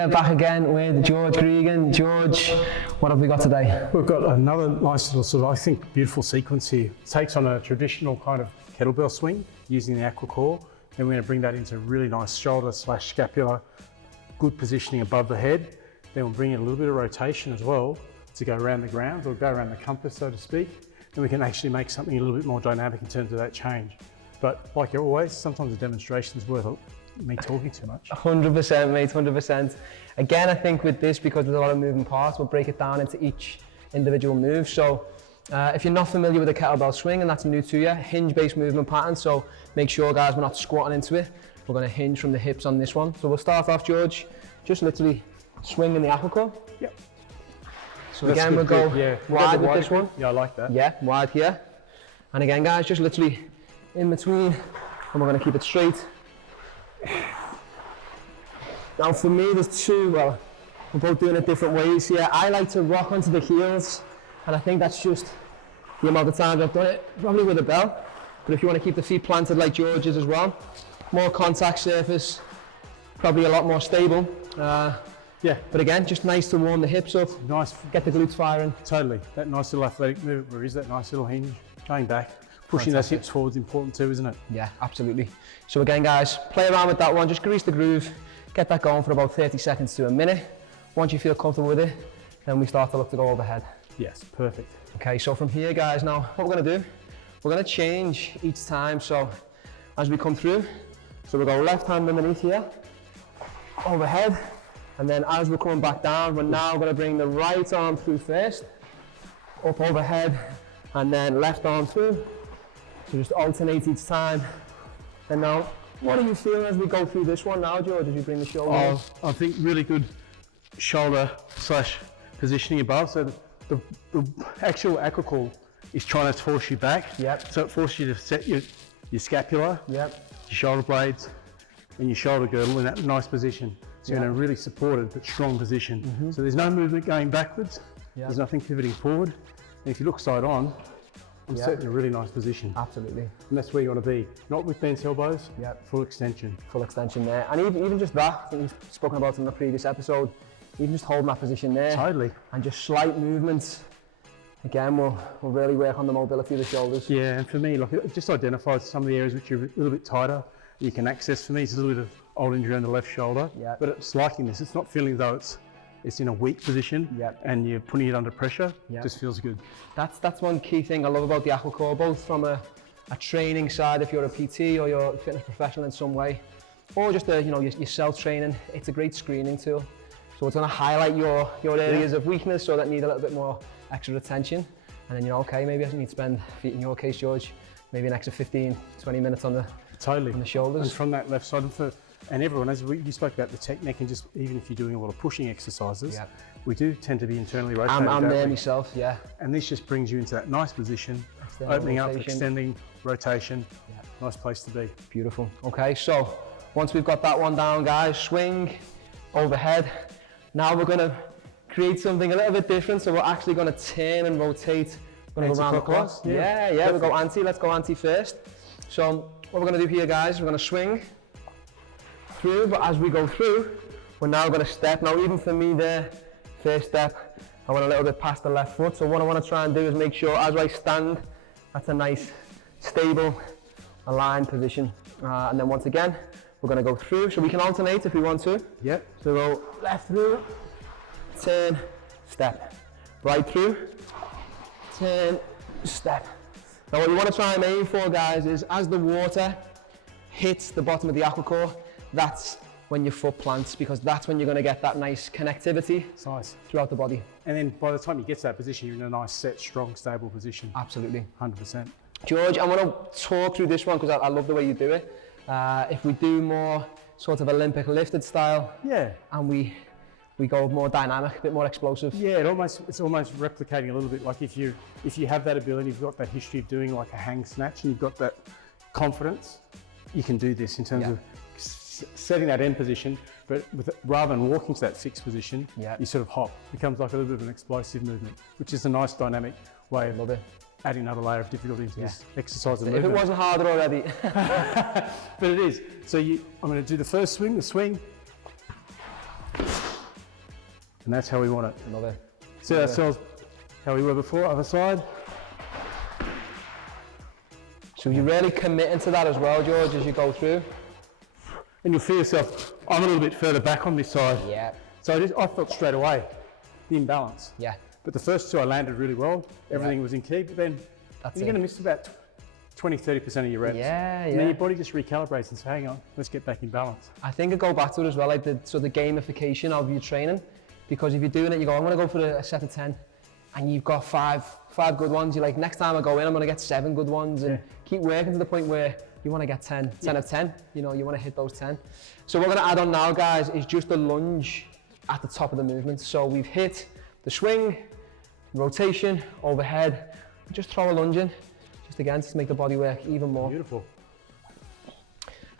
here back again with George Gregan. George, what have we got today? We've got another nice little sort of, I think, beautiful sequence here. It takes on a traditional kind of kettlebell swing using the Aquacore. Then we're going to bring that into really nice shoulder / scapular, good positioning above the head. Then we'll bring in a little bit of rotation as well to go around the ground or go around the compass, so to speak. And we can actually make something a little bit more dynamic in terms of that change. But like always, sometimes a demonstration is worth me talking too much. 100%, mate, 100%. Again, I think with this, because there's a lot of moving parts, we'll break it down into each individual move. So if you're not familiar with a kettlebell swing and that's new to you, hinge-based movement pattern. So make sure, guys, we're not squatting into it. We're going to hinge from the hips on this one. So we'll start off, George, just literally swinging the Aquacore. Yep. So again, we'll go wide with this one. Yeah, I like that. Yeah, wide here. And again, guys, just literally in between, and we're going to keep it straight. Now for me, there's two, well, we're both doing it different ways here. I like to rock onto the heels, and I think that's just the amount of times I've done it, probably with a bell. But if you want to keep the feet planted like George's as well, more contact surface, probably a lot more stable. Yeah. But again, just nice to warm the hips up, Nice. get the glutes firing. Totally. That nice little athletic move where is that nice little hinge, going back. Pushing those hips forward is important too, isn't it? Yeah, absolutely. So again, guys, play around with that one, just grease the groove, get that going for about 30 seconds to a minute. Once you feel comfortable with it, then we start to look to go overhead. Yes, perfect. Okay, so from here, guys, now what we're gonna do, we're gonna change each time. So as we come through, so we'll go left hand underneath here, overhead, and then as we're coming back down, we're now gonna bring the right arm through first, up overhead, and then left arm through. So just alternate each time. And now, what are you feeling as we go through this one now, George, as you bring the shoulder? I think really good shoulder / positioning above. So the actual Aquacore is trying to force you back. Yep. So it forces you to set your scapula, Yep. your shoulder blades, and your shoulder girdle in that nice position. So you're in a really supported but strong position. So there's no movement going backwards. There's nothing pivoting forward. And if you look side on, I'm set in a really nice position. Absolutely. And that's where you want to be. Not with bent elbows, full extension. Full extension there. And even just that, I think we've spoken about in the previous episode, even just holding that position there. Totally. And just slight movements. Again, we'll really work on the mobility of the shoulders. Yeah, and for me, like, it just identifies some of the areas which are a little bit tighter. You can access. For me, it's a little bit of old injury on the left shoulder. Yeah. But it's liking this. It's not feeling though it's in a weak position and you're putting it under pressure. It just feels good. That's one key thing I love about the Aquacore, both from a training side, if you're a PT or you're a fitness professional in some way, or just your self-training. It's a great screening tool. So it's going to highlight your areas of weakness or that need a little bit more extra attention. And then okay, maybe I need to spend, in your case, George, maybe an extra 15, 20 minutes on the shoulders. And from that left side, and everyone, as you spoke about the technique, and just even if you're doing a lot of pushing exercises, we do tend to be internally rotating. I'm there myself, yeah. And this just brings you into that nice position, opening up, extending, rotation. Nice place to be. Beautiful. Okay, so once we've got that one down, guys, swing, overhead. Now we're going to create something a little bit different. So we're actually going to turn and rotate. We're going to go around the clock. Yeah, we'll go anti. Let's go anti first. So what we're going to do here, guys, we're going to swing through, but as we go through, we're now going to step. Now, even for me there, first step, I went a little bit past the left foot. So what I want to try and do is make sure as I stand, that's a nice, stable, aligned position. And then once again, we're going to go through. So we can alternate if we want to. Yep. So go left through, turn, step. Right through, turn, step. Now what you want to try and aim for, guys, is as the water hits the bottom of the Aquacore, that's when your foot plants, because that's when you're going to get that nice connectivity throughout the body. And then by the time you get to that position, you're in a nice, set, strong, stable position. Absolutely. 100%. George, I want to talk through this one because I love the way you do it. If we do more sort of Olympic lifted style, and we go more dynamic, a bit more explosive. Yeah, it's almost replicating a little bit like if you have that ability, you've got that history of doing like a hang snatch, and you've got that confidence, you can do this in terms of setting that end position, but rather than walking to that fixed position, you sort of hop. It becomes like a little bit of an explosive movement, which is a nice dynamic way of adding another layer of difficulty into this exercise and movement. If it wasn't harder already. But it is. So I'm going to do the first swing, the swing. And that's how we want it. Love it. See ourselves how we were before, other side. So you're really committing to that as well, George, as you go through. And you'll feel yourself, I'm a little bit further back on this side. Yeah. So I felt straight away the imbalance. Yeah. But the first two I landed really well. Everything was in key, but then you're going to miss about 20-30% of your reps. Yeah, and then your body just recalibrates and says, hang on, let's get back in balance. I think I go back to it as well, like the gamification of your training. Because if you're doing it, you go, I'm going to go for a set of 10. And you've got five good ones. You're like, next time I go in, I'm going to get 7 good ones. And keep working to the point where you want to get 10 of 10. You know, you want to hit those 10. So what we're going to add on now, guys, is just a lunge at the top of the movement. So we've hit the swing, rotation, overhead, and just throw a lunge in. Just again, to make the body work even more. Beautiful.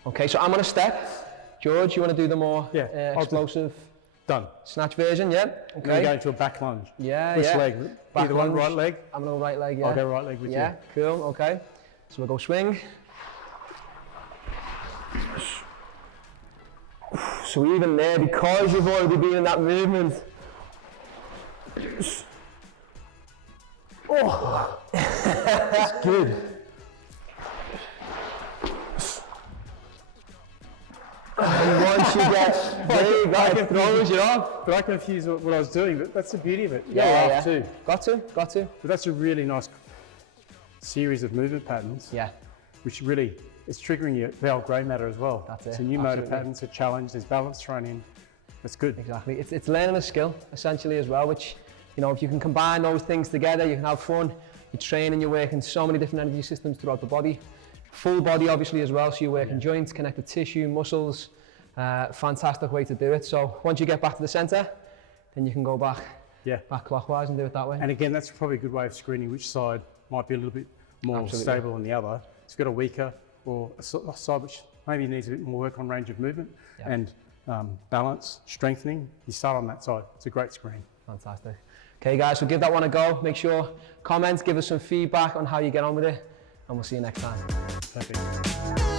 Okay, so I'm going to step. George, you want to do the more explosive? Done. Snatch version, yeah? Okay. We're going to a back lunge. Yeah, Which yeah. leg? Back Either lunge. one, right leg? I'm going to go right leg, yeah. I'll go right leg with you. Yeah, cool, okay. So we'll go swing. So even there, because you've already been in that movement. Oh, that's good. And once you get big, that throws you off. But I confused what I was doing, but that's the beauty of it. Yeah. Too. Got to. But that's a really nice series of movement patterns. Yeah. Which really is triggering your bowel grey matter as well. That's it. It's a new motor patterns, a challenge, there's balance thrown in. That's good. Exactly. It's learning a skill essentially as well, which, you know, if you can combine those things together, you can have fun. You're training, you're working so many different energy systems throughout the body. Full body obviously as well, so you're working joints, connective tissue, muscles. Fantastic way to do it. So once you get back to the center, then you can go back clockwise and do it that way. And again, that's probably a good way of screening which side might be a little bit more stable than the other. If you've got a weaker or a side which maybe needs a bit more work on range of movement and balance, strengthening, you start on that side. It's a great screen. Fantastic. Okay guys, so give that one a go. Make sure, comment, give us some feedback on how you get on with it, and we'll see you next time. Perfect.